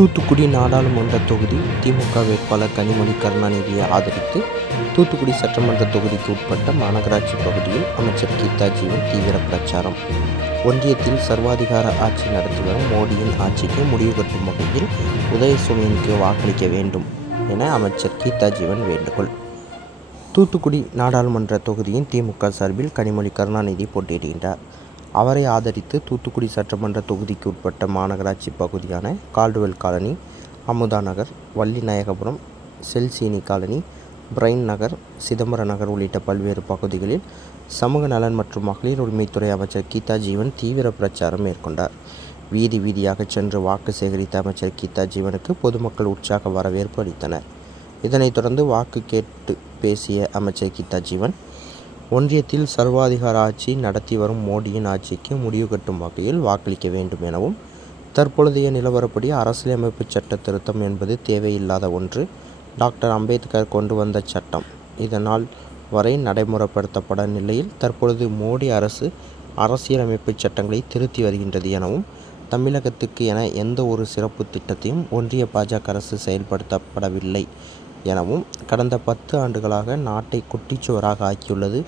தூத்துக்குடி நாடாளுமன்ற தொகுதி திமுக வேட்பாளர் கனிமொழி கருணாநிதியை ஆதரித்து தூத்துக்குடி சட்டமன்ற தொகுதிக்கு உட்பட்ட மாநகராட்சி பகுதியில் அமைச்சர் கீதா ஜீவன் தீவிர பிரச்சாரம். ஒன்றியத்தில் சர்வாதிகார ஆட்சி நடத்தி வரும் மோடியின் ஆட்சிக்கு முடிவு கட்டும் வகையில் உதயசூரியனுக்கு வாக்களிக்க வேண்டும் என அமைச்சர் கீதா ஜீவன் வேண்டுகோள். தூத்துக்குடி நாடாளுமன்ற தொகுதியின் திமுக சார்பில் கனிமொழி கருணாநிதி போட்டியிடுகின்றார். அவரை ஆதரித்து தூத்துக்குடி சட்டமன்ற தொகுதிக்கு உட்பட்ட மாநகராட்சி பகுதியான Caldwell colony Amudha Nagar Vallinayagapuram Chelsini colony Bryant Nagar Chidambara Nagar உள்ளிட்ட பல்வேறு பகுதிகளில் சமூக நலன் மற்றும் மகளிர் உரிமைத்துறை அமைச்சர் கீதா ஜீவன் தீவிர பிரச்சாரம் மேற்கொண்டார். வீதி வீதியாக சென்று வாக்கு சேகரித்த அமைச்சர் கீதா ஜீவனுக்கு பொதுமக்கள் உற்சாக வரவேற்பு அளித்தனர். இதனைத் தொடர்ந்து வாக்கு கேட்டு பேசிய அமைச்சர் கீதா ஜீவன் ஒன்றியத்தில் சர்வாதிகார ஆட்சி நடத்தி வரும் மோடியின் ஆட்சிக்கு முடிவு கட்டும் வகையில் வாக்களிக்க வேண்டும் எனவும் தற்பொழுதைய நிலவரப்படி அரசியலமைப்பு சட்ட திருத்தம் என்பது தேவையில்லாத ஒன்று டாக்டர் அம்பேத்கர் கொண்டு வந்த சட்டம். இதனால் வரை நடைமுறைப்படுத்தப்பட நிலையில் தற்பொழுது மோடி அரசு அரசியலமைப்பு சட்டங்களை திருத்தி வருகின்றது எனவும் தமிழகத்துக்கு என எந்த ஒரு சிறப்பு திட்டத்தையும் ஒன்றிய பாஜக அரசு செயல்படுத்தப்படவில்லை எனவும் கடந்த பத்து ஆண்டுகளாக நாட்டை குட்டிச்சுவராக ஆக்கியுள்ளது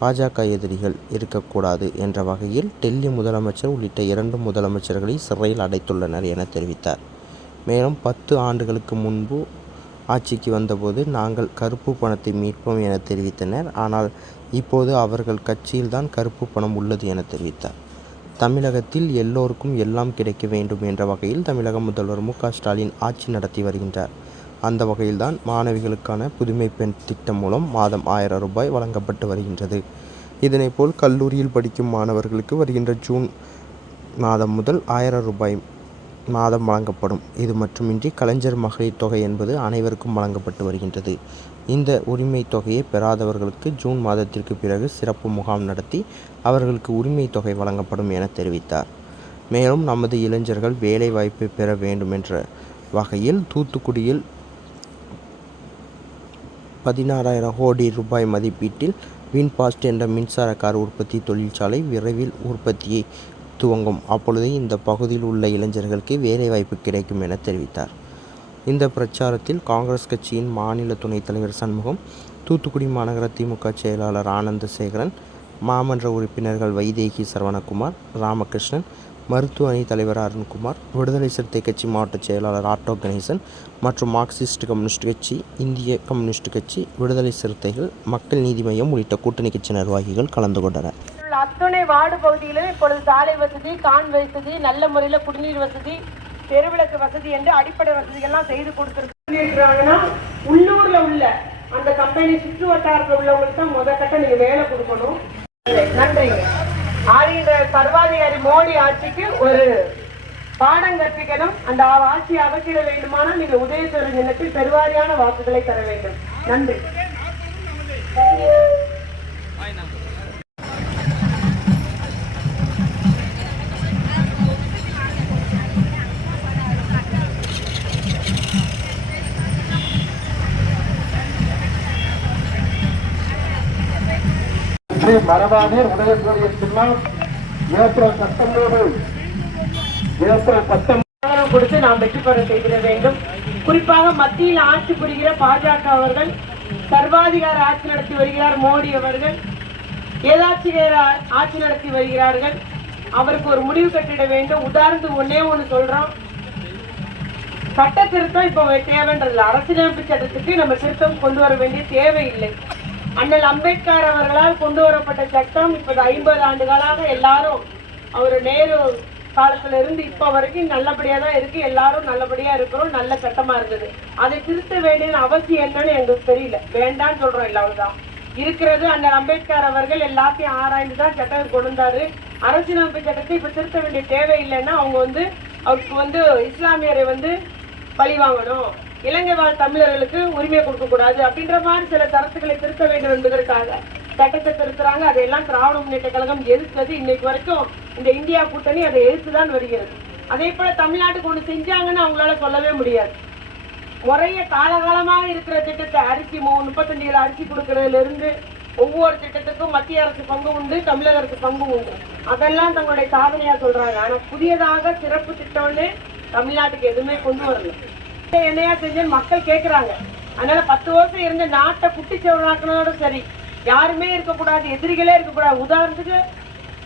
பாஜக எதிரிகள் இருக்கக்கூடாது என்ற வகையில் டெல்லி முதலமைச்சர் உள்ளிட்ட இரண்டு முதலமைச்சர்களை சிறையில் அடைத்துள்ளனர் என தெரிவித்தார். மேலும் பத்து ஆண்டுகளுக்கு முன்பு ஆட்சிக்கு வந்தபோது நாங்கள் கருப்பு பணத்தை மீட்போம் என தெரிவித்தனர். ஆனால் இப்போது அவர்கள் கட்சியில்தான் கருப்பு பணம் உள்ளது என தெரிவித்தார். தமிழகத்தில் எல்லோருக்கும் எல்லாம் கிடைக்க வேண்டும் என்ற வகையில் தமிழக முதல்வர் மு ஸ்டாலின் ஆட்சி நடத்தி வருகின்றார். அந்த வகையில்தான் மாணவிகளுக்கான புதுமை பெண் திட்டம் மூலம் மாதம் ஆயிரம் ரூபாய் வழங்கப்பட்டு வருகின்றது. இதனைப்போல் கல்லூரியில் படிக்கும் மாணவர்களுக்கு வருகின்ற ஜூன் மாதம் முதல் ஆயிரம் ரூபாய் மாதம் வழங்கப்படும். இது மட்டுமின்றி கலைஞர் மகளிர் தொகை என்பது அனைவருக்கும் வழங்கப்பட்டு வருகின்றது. இந்த உரிமை தொகையை பெறாதவர்களுக்கு ஜூன் மாதத்திற்கு பிறகு சிறப்பு முகாம் நடத்தி அவர்களுக்கு உரிமை தொகை வழங்கப்படும் என தெரிவித்தார். மேலும் நமது இளைஞர்கள் வேலை வாய்ப்பை பெற வேண்டும் என்ற வகையில் தூத்துக்குடியில் பதினாறாயிரம் கோடி ரூபாய் மதிப்பீட்டில் வின்பாஸ்ட் என்ற மின்சார கார் உற்பத்தி தொழிற்சாலை விரைவில் உற்பத்தியை துவங்கும். அப்பொழுது இந்த பகுதியில் உள்ள இளைஞர்களுக்கு வேலைவாய்ப்பு கிடைக்கும் என தெரிவித்தார். இந்த பிரச்சாரத்தில் காங்கிரஸ் கட்சியின் மாநில துணைத் தலைவர் சண்முகம் தூத்துக்குடி மாநகர திமுக செயலாளர் ஆனந்தசேகரன் மாமன்ற உறுப்பினர்கள் வைதேகி சரவணகுமார் ராமகிருஷ்ணன் மருத்துவ அணி தலைவர் அருண்குமார் விடுதலை சிறுத்தை கட்சி மாவட்ட செயலாளர் ஆட்டோ கணேசன் மற்றும் மார்க்சிஸ்ட் கம்யூனிஸ்ட் கட்சி இந்திய கம்யூனிஸ்ட் கட்சி விடுதலை சிறுத்தைகள் மக்கள் நீதி மையம் உள்ளிட்ட கூட்டணி கட்சி நிர்வாகிகள் கலந்து கொண்டனர். அத்துணை வார்டு பகுதியிலும் இப்பொழுது சாலை வசதி கான் வசதி நல்ல முறையில் குடிநீர் வசதி தெருவிளக்கு வசதி என்று அடிப்படை வசதிகள்லாம் செய்து கொடுத்துருக்காங்கன்னா உள்ளூர்ல உள்ள அந்த கம்பெனி சுற்று வட்டாரத்தில் உள்ளவங்களுக்கு தான் முத கட்ட நீங்க வேலை கொடுக்கணும். நன்றிங்க. ஆளுகின்ற சர்வாதிகாரி மோடி ஆட்சிக்கு ஒரு பாடம் கற்பிக்கணும். அந்த ஆட்சியை அகற்றிட வேண்டுமானால் நீங்க உதயசூரன் எனக்கு பெருவாரியான வாக்குகளை தர வேண்டும். நன்றி. மரபானே மரபானீர் சின்னம். ஏப்ரல் பத்தொன்பது. ஏப்ரல் பத்தொன்பது. கொடுத்து நாம் வெற்றி பெற செய்திட வேண்டும். குறிப்பாக மத்தியில் ஆட்சி புரிகிற பாஜக அவர்கள் சர்வாதிகார ஆட்சி நடத்தி வருகிறார் மோடி அவர்கள். ஏதாச்சுகிற ஆட்சி நடத்தி வருகிறார்கள். அவருக்கு ஒரு முடிவு கட்டிட வேண்டும். உதாரணத்துக்கு ஒன்னே ஒன்று சொல்றோம். சட்ட திருத்தம் இப்போ தேவைன்றது அரசியலமைப்பு சட்டத்துக்கு நம்ம திருத்தம் கொண்டு வர வேண்டிய தேவையில்லை. அண்ணல் அம்பேத்கர் அவர்களால் கொண்டு வரப்பட்ட சட்டம் இப்போது ஐம்பது ஆண்டுகளாக எல்லாரும் அவர் நேரு காலத்துல இருந்து இப்ப வரைக்கும் நல்லபடியா தான் இருக்கு எல்லாரும் நல்லபடியா இருக்கிறோம். நல்ல சட்டமா இருந்தது. அதை திருத்த வேண்டிய அவசியம் என்னன்னு எங்களுக்கு தெரியல. வேண்டாம்னு சொல்றோம் இல்லாதான் இருக்கிறது அண்ணல் அம்பேத்கர் அவர்கள் எல்லாத்தையும் ஆராய்ந்து தான் சட்டம் கொண்டு அரசியலமைப்பு சட்டத்தை இப்ப திருத்த வேண்டிய தேவை இல்லைன்னா அவங்க வந்து அவருக்கு வந்து இஸ்லாமியரை வந்து பழி வாங்கணும். இலங்கை வாழ் தமிழர்களுக்கு உரிமை கொடுக்க கூடாது அப்படின்ற மாதிரி சில தரத்துக்களை திருத்த வேண்டும் என்பதற்காக சட்டத்தை திருத்துறாங்க. அதையெல்லாம் திராவிட முன்னேற்ற கழகம் எதிர்த்தது. இன்னைக்கு வரைக்கும் இந்த இந்தியா கூட்டணி அதை எதிர்த்துதான் வருகிறது. அதே போல தமிழ்நாட்டுக்கு ஒண்ணு செஞ்சாங்கன்னு அவங்களால சொல்லவே முடியாது. முறைய காலகாலமாக இருக்கிற திட்டத்தை அரிசி மு- முப்பத்தஞ்சு கிலோ அரிசி கொடுக்கறதுல இருந்து ஒவ்வொரு திட்டத்துக்கும் மத்திய அரசு பங்கு உண்டு தமிழக அரசு பங்கு உண்டு. அதெல்லாம் தங்களுடைய சாதனையா சொல்றாங்க. ஆனா புதியதாக சிறப்பு திட்டம்னு தமிழ்நாட்டுக்கு எதுவுமே கொண்டு வரல. என்னையா செஞ்சேன்னு மக்கள் கேட்கறாங்க அதனால பத்து வருஷம் இருந்த நாட்டை குட்டிச்சவனாக்குனதோட சரி யாருமே இருக்கக்கூடாது எதிரிகளே இருக்கக்கூடாது. உதாரணத்துக்கு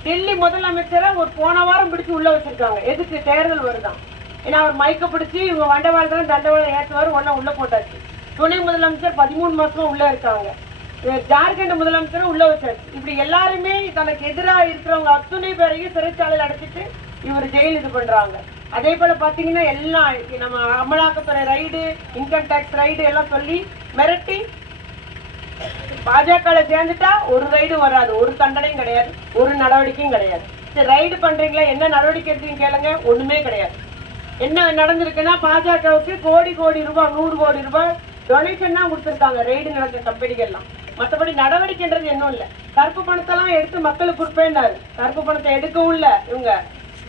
டெல்லி முதலமைச்சரை ஒரு போன வாரம் பிடிச்சு உள்ள வச்சிருக்காங்க. எதுக்கு? தேர்தல் வருதான். ஏன்னா அவர் மயக்க பிடிச்சி இவங்க வண்டவாளம் தண்டவாளம் ஏற்றுவார் ஒன்னா உள்ள போட்டாச்சு. துணை முதலமைச்சர் பதிமூணு மாசமா உள்ள இருக்காங்க. ஜார்க்கண்ட் முதலமைச்சரும் உள்ள வச்சாச்சு. இப்படி எல்லாருமே தனக்கு எதிராக இருக்கிறவங்க அத்துணை பேரையும் சிறைச்சாலையில் அடைச்சிட்டு இவர் ஜெயில் இது பண்றாங்க. அதே போல பாத்தீங்கன்னா எல்லாம் நம்ம அமலாக்கத்துறை ரைடு இன்கம் டேக்ஸ் ரைடு எல்லாம் சொல்லி மிரட்டி பாஜக சேர்ந்துட்டா ஒரு ரைடு வராது. ஒரு தண்டனையும் கிடையாது. ஒரு நடவடிக்கையும் கிடையாது. சரி ரைடு பண்றீங்களா? என்ன நடவடிக்கை எடுத்தீங்க கேளுங்க. ஒண்ணுமே கிடையாது. என்ன நடந்திருக்குன்னா பாஜகவுக்கு கோடி கோடி ரூபாய் நூறு கோடி ரூபாய் டொனேஷன் தான் கொடுத்துருக்காங்க. ரைடு நடந்த கம்பெனிகள்லாம். மற்றபடி நடவடிக்கைன்றது இன்னும் இல்லை. கருப்பு பணத்தெல்லாம் எடுத்து மக்களுக்கு கொடுப்பேன்னாரு. கருப்பு பணத்தை எடுக்கவும் இல்லை இவங்க.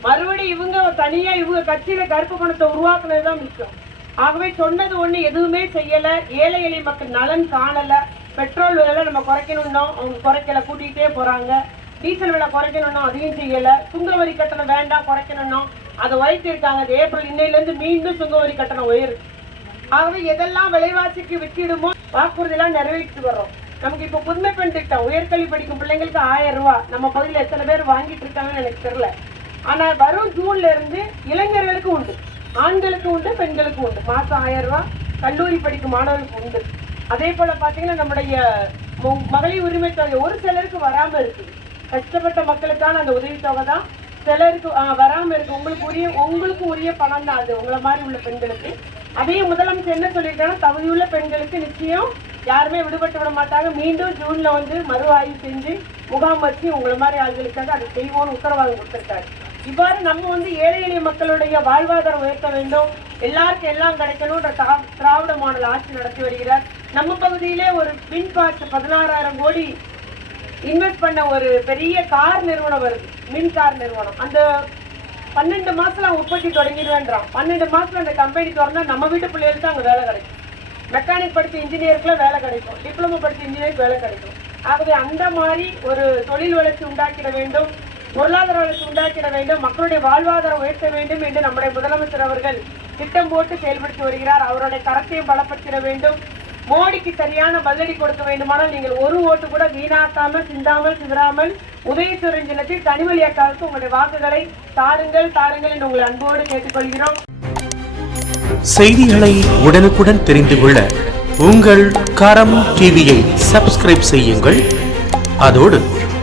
மறுபடியும் இவங்க தனியா இவங்க கட்சியில கருப்பு பணத்தை உருவாக்குனதுதான் முக்கியம் ஆகவே சொன்னது ஒண்ணு எதுவுமே செய்யல. ஏழை எளிய மக்கள் நலன் காணல. பெட்ரோல் விலை நம்ம குறைக்கணும்னோ அவங்க குறைக்கல கூட்டிகிட்டே போறாங்க. டீசல் விலை குறைக்கணும்னோ அதையும் செய்யல. சுங்க வரி கட்டணம் வேண்டாம் குறைக்கணும்னோ அதை உயர்த்திருக்காங்க அது ஏப்ரல் இன்னையிலேருந்து மீண்டும் சுங்க வரி கட்டணம் உயரு ஆகவே எதெல்லாம் விலைவாசிக்கு விற்றிடுமோ வாக்குறுதியெல்லாம் நிறைவேற்றி வர்றோம். நமக்கு இப்போ புதுமை பெண் திட்டம் உயர்கல்வி படிக்கும் பிள்ளைங்களுக்கு ஆயிரம் ரூபா நம்ம பகுதியில் எத்தனை பேர் வாங்கிட்டு இருக்காங்கன்னு எனக்கு தெரியல. ஆனால் வரும் ஜூன்ல இருந்து இளைஞர்களுக்கு உண்டு. ஆண்களுக்கு உண்டு பெண்களுக்கு உண்டு. மாசம் ஆயிரம் ரூபாய் கல்லூரி படிக்கும் மாணவர்களுக்கு உண்டு. அதே போல பாத்தீங்கன்னா நம்முடைய மகளிர் உரிமை தொகை ஒரு சிலருக்கு வராம இருக்குது. கஷ்டப்பட்ட மக்களுக்கான அந்த உதவித்தொகை தான். சிலருக்கு வராமல் வராம இருக்கு. உங்களுக்கு உரிய உங்களுக்கு உரிய பணம் தான் அது உங்களை மாதிரி உள்ள பெண்களுக்கு. அதையும் முதலமைச்சர் என்ன சொல்லியிருக்காங்கன்னா தகுதியுள்ள பெண்களுக்கு நிச்சயம் யாருமே விடுபட்டு விட மாட்டாங்க. மீண்டும் ஜூன்ல வந்து மறு ஆய்வு செஞ்சு முகாம் வச்சு உங்களை மாதிரி ஆளுகளுக்காக அதை செய்வோம்னு உத்தரவாதம் கொடுத்துருக்காரு. இவ்வாறு நம்ம வந்து ஏழை எளிய மக்களுடைய வாழ்வாதாரம் உயர்த்த வேண்டும். எல்லாருக்கும் எல்லாம் கிடைக்கணும்ன்ற தா- திராவிட மாடல் ஆட்சி நடத்தி வருகிறார். நம்ம பகுதியிலே ஒரு மின் பாட்டு பதினாறாயிரம் கோடி இன்வெஸ்ட் பண்ண ஒரு பெரிய கார் நிறுவனம் வருது. மின் கார் நிறுவனம். அந்த பன்னெண்டு மாசத்துல உற்பத்தி தொடங்கிடுவேன்றான். பன்னெண்டு மாசத்துல அந்த கம்பெனி திறந்தா நம்ம வீட்டு பிள்ளைகளுக்கு அங்கே வேலை கிடைக்கும். மெக்கானிக் படித்த இன்ஜினியருக்குலாம் வேலை கிடைக்கும். டிப்ளமோ படித்த இன்ஜினியருக்கு வேலை கிடைக்கும். ஆகவே அந்த மாதிரி ஒரு தொழில் வளர்ச்சி உண்டாக்கிட வேண்டும். பொருளாதார வளர்ச்சி உண்டாக்கிட வேண்டும் மக்களுடைய வாழ்வாதாரம் உயர்த்த வேண்டும் என்று நம்முடைய முதலமைச்சர் அவர்கள் திட்டம் போட்டு செயல்படுத்தி வருகிறார். அவருடைய கரத்தையும் பலப்படுத்திட வேண்டும். மோடிக்கு சரியான பதிலடி கொடுக்க வேண்டுமானால் நீங்கள் ஒரு ஓட்டு கூட வீணாக்காமல் சிந்தாமல் சிதறாமல் உதயசூரன் தினத்தில் கனிமொழி அக்காவுக்கு உங்களுடைய வாக்குகளை தாருங்கள் தாருங்கள் என்று உங்களை அன்போடு கேட்டுக்கொள்கிறோம். செய்திகளை உடனுக்குடன் தெரிந்து கொள்ள உங்கள் கரம் டிவியை சப்ஸ்கிரைப் செய்யுங்கள். அதோடு